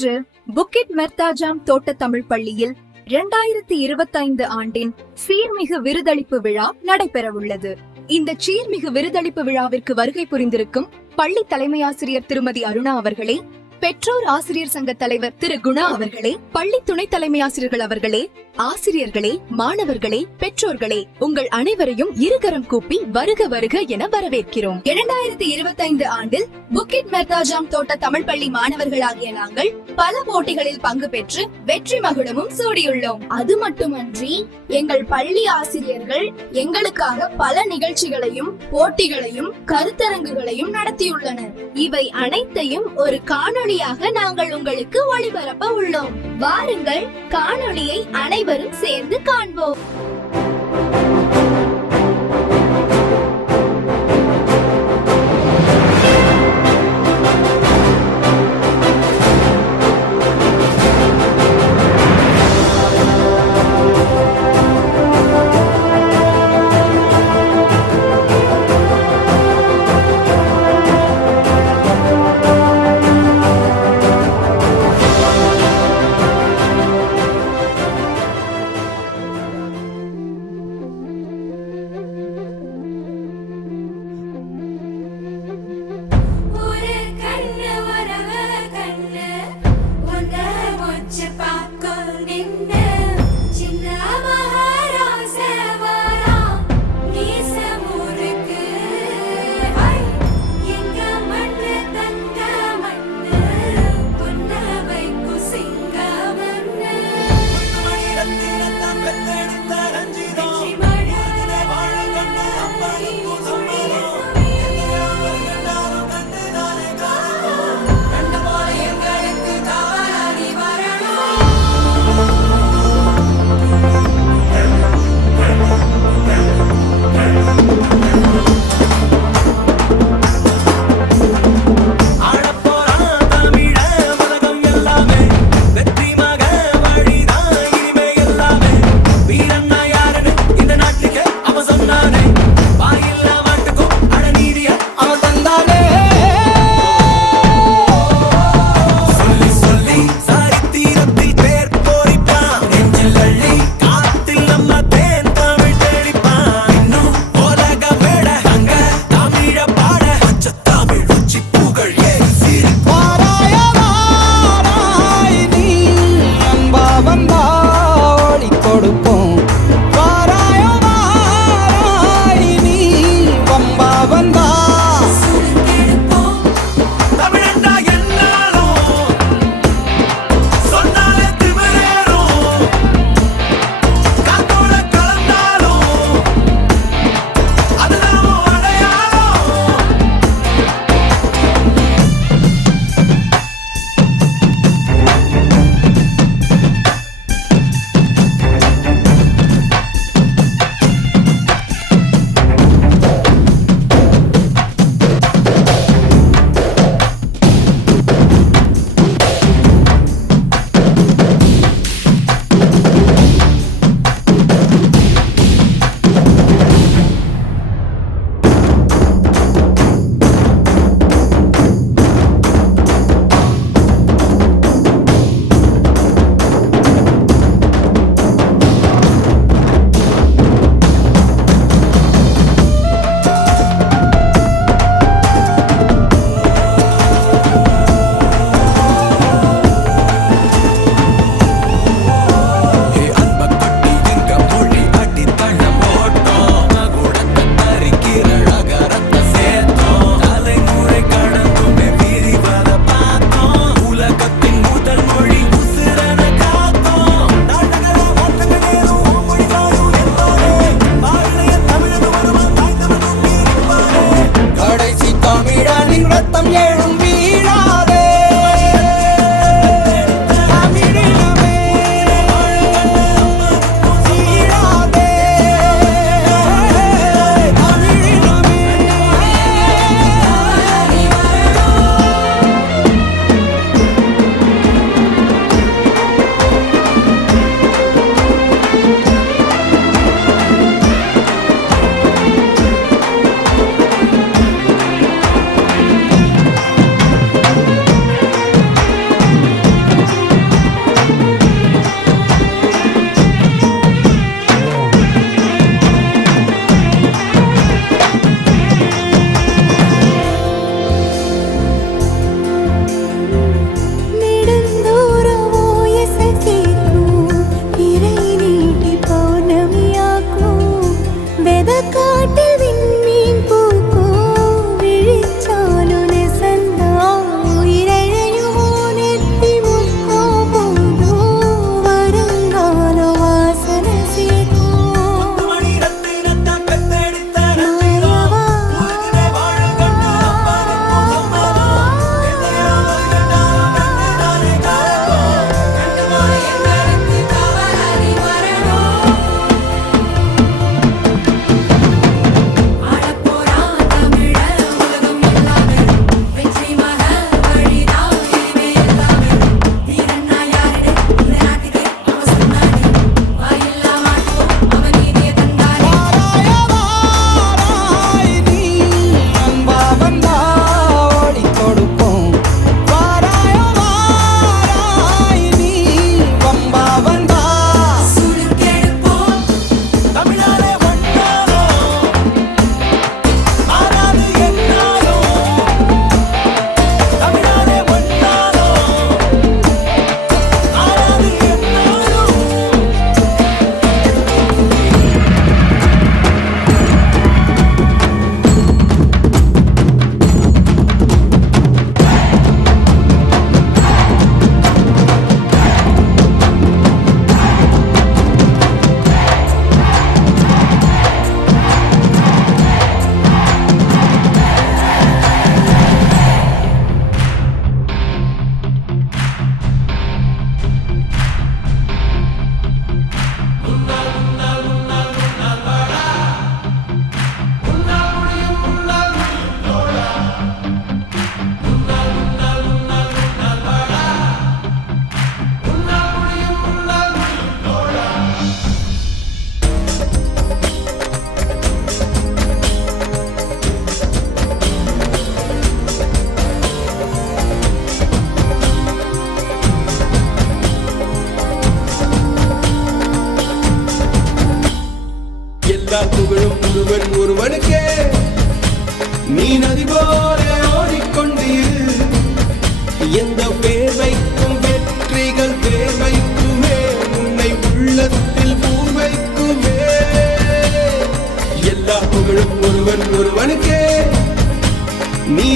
இன்று புக்கிட் மெர்தாஜாம் தோட்ட தமிழ் பள்ளியில் 2025 ஆண்டின் சீர்மிகு விருதளிப்பு விழா நடைபெறவுள்ளது. இந்த சீர்மிகு விருதளிப்பு விழாவிற்கு வருகை புரிந்திருக்கும் பள்ளி தலைமை ஆசிரியர் திருமதி அருணா அவர்களே, பெற்றோர் ஆசிரியர் சங்க தலைவர் திரு குணா அவர்களே, பள்ளி துணை தலைமை ஆசிரியர்கள் அவர்களே, ஆசிரியர்களே, மாணவர்களே, பெற்றோர்களே, உங்கள் அனைவரையும் இருகரம் கூப்பி வருக வருக என வரவேற்கிறோம். 2025 ஆண்டில் புக்கிட் மெர்தாஜாம் தோட்ட தமிழ் பள்ளி மாணவர்களாகிய நாங்கள் பல போட்டிகளில் பங்கு பெற்று வெற்றி மகுடமும் சூடியுள்ளோம். அது மட்டுமன்றி எங்கள் பள்ளி ஆசிரியர்கள் எங்களுக்காக பல நிகழ்ச்சிகளையும் போட்டிகளையும் கருத்தரங்குகளையும் நடத்தியுள்ளனர். இவை அனைத்தையும் ஒரு காணொளியாக நாங்கள் உங்களுக்கு ஒளிபரப்ப உள்ளோம். வாருங்கள், காணொளியை அனைவரும் சேர்ந்து காண்போம்.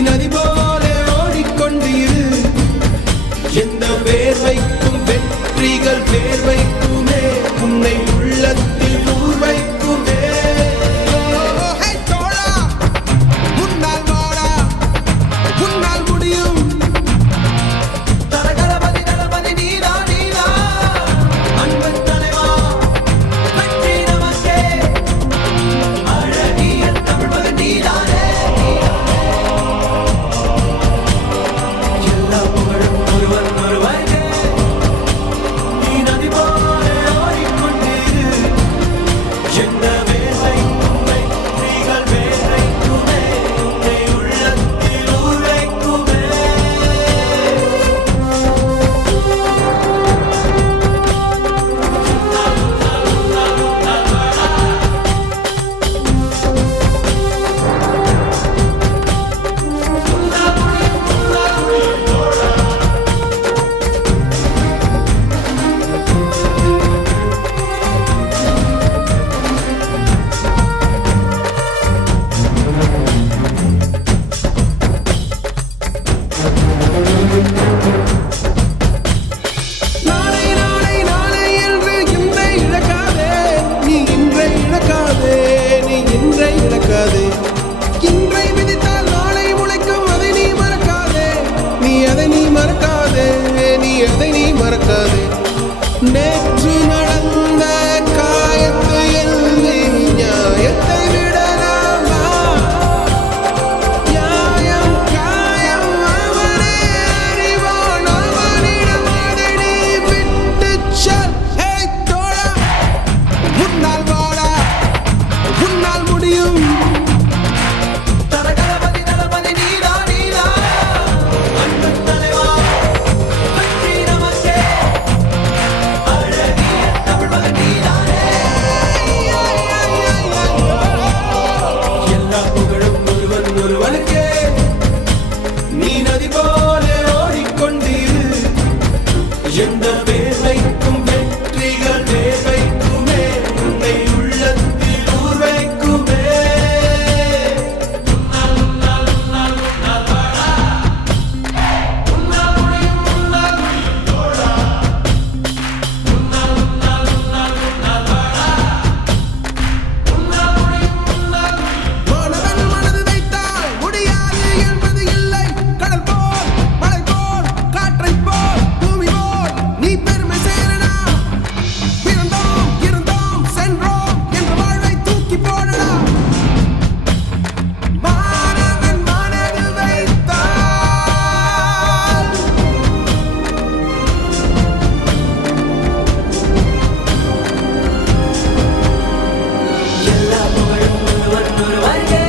நதி போல ஓடிக்கொண்டிரு. எந்த வேர்வைக்கும் வெற்றிகள் வேர்வைக்குமே, உன்னை உள்ளத்தில் ஊர் வைக்குமே. முன்னால் வாடா, உன்னால் முடியும். தரகரபதி தளபதி நீதா நீதா, அன்பு தலைவா வெற்றி நமக்கே. அழகிய தமிழ் மகன் நீதானே. எல்லா புகழும் ஒருவன் ஒருவனுக்கே. நீ நதி போல ஓடிக்கொண்டிரு. எந்த வேலைக்கும் வெற்றிகள் வேலைக்குமே, உன்னை உள்ளத்தில் ஊர் வைக்குமே. நாளை நாளை நாளை என்று இன்றை இழக்காதே. நீ இன்றை இழக்காதே, நீ இன்றை இழக்காதே. இன்றை விதித்தால் நாளை முளைக்கும், அதை நீ மறக்காதே. நீ அதை நீ மறக்காதே, நீ அதை நீ மறக்காதே. நேற்று நடந்த காயத்தை எழுதி நியாயத்தை விடலாமா? நியாயம் காயம் அவனே அறிவான், அவனிடம் அதை நீ விட்டுச் செல். ஏய் தோழா, முன்னால் வாடா, உன்னால் முடியும். தரகரபதி தளபதி நீதா நீதா, அன்பு தலைவா வெற்றி நமக்கே. அழகிய தமிழ் மகன் நீதானே. எல்லா புகழும் ஒருவன் ஒருவனுக்கே. நீ நதி போல ஓடிக்கொண்டிரு. எந்த வேலைக்கும் வெற்றிகள் வேர்வைக்குமே, உன்னை உள்ளத்தில் ஊர் வைக்குமே. மாணவன் மனது வைத்தால் முடியாது என்பது இல்லை. கடல் போல், மலை போல், காற்றைப் போல், பூமி போல் நீ பெருமை சேரடா. பிறந்தோம், இருந்தோம், சென்றோம் என்ற வாழ்வை தூக்கி போடடா. மாணவன் மனது வைத்தால் எல்லா புகழும் ஒருவன் ஒருவனுக்கே.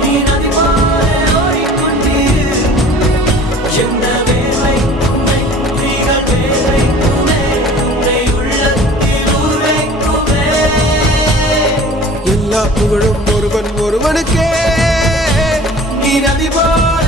நீ நதி போல ஓடிக்கொண்டிரு. எந்த வேலைக்கும் வெற்றிகள் வேலைக்குமே, உன்னை உள்ளத்தில் ஊர் வைக்குமே. எல்லா புகழும் ஒருவன் ஒருவனுக்கே. நீ நதி போல